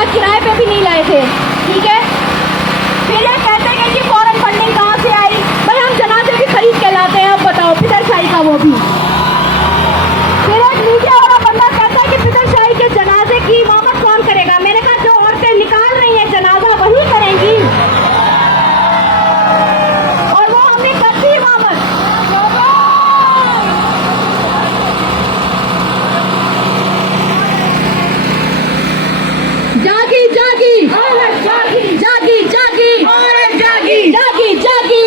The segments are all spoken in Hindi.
था, किराए पे भी नहीं लाए थे, ठीक है। फिर ये कहते हैं कि फॉरेन फंडिंग कहाँ से आई, भाई हम जनाजे भी खरीद के लाते हैं, अब बताओ पितरशाही का वो भी। फिर एक मीडिया वाला बंदा कहता है कि पितरशाही के जनाजे की इमामत कौन करेगा। मैंने कहा जो औरतें निकाल रही हैं जनाजा वही करेंगी, और वो हमने कर दी इमामत। जागी जागी जागी जागी जागी जागी जागी जागी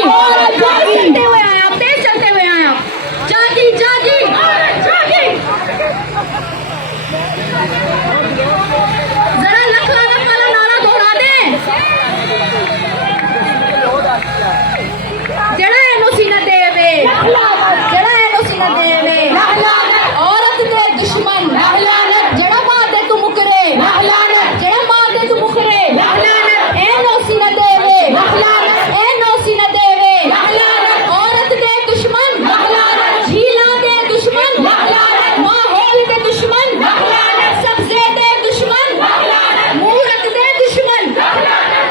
चलते हुए आए आप, तेज चलते हुए आए आप, जागी जागी जागी। जरा लख लानत वाला नारा दोहरा दे। जड़ा एनओसी न देवे, जड़ा एनओसी न देवे, औरत दे दुश्मन, जड़ा मार दे तू मुकरे, जड़ा मार दे तू मुकरे, एनओसी न देवे, एनओसी न देवे, औरत दे दुश्मन, झीला दे दुश्मन, माहौल दे दुश्मन, सब्जे दे दुश्मन, मूरत दे दुश्मन,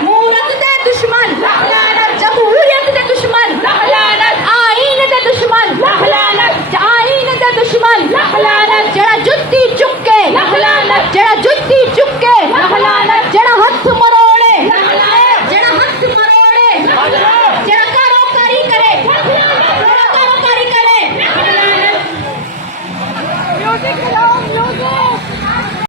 मूरत दे दुश्मन, जमहूरियत दे दुश्मन, आईन दे दुश्मन, आईन दे दुश्मन, जड़ा जुत्ती चुके, जड़ा जुत्ती चुके, जड़ा हथ मरोड़े, जड़ा हथ मरोड़े, जड़ा कारोकारी करे, जड़ा कारोकारी करे। म्यूजिक